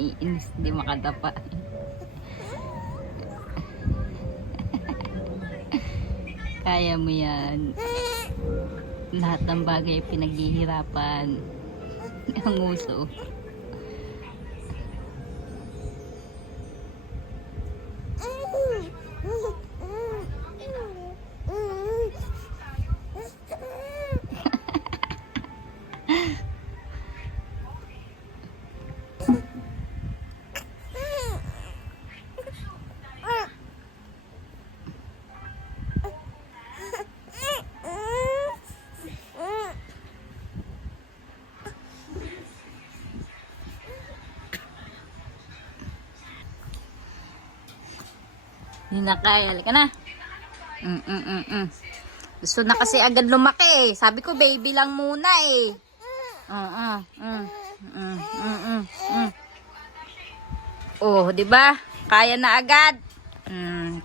naiinis, hindi makadapa. Kaya mo yan. Lahat ng bagay pinaghihirapan. Ang uso. Hindi na kaya. Halika na. Gusto na kasi agad lumaki eh. Sabi ko baby lang muna eh. Oh, 'di ba? Kaya na agad.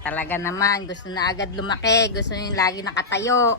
Talaga naman gusto na agad lumaki. Gusto niya lagi nakatayo.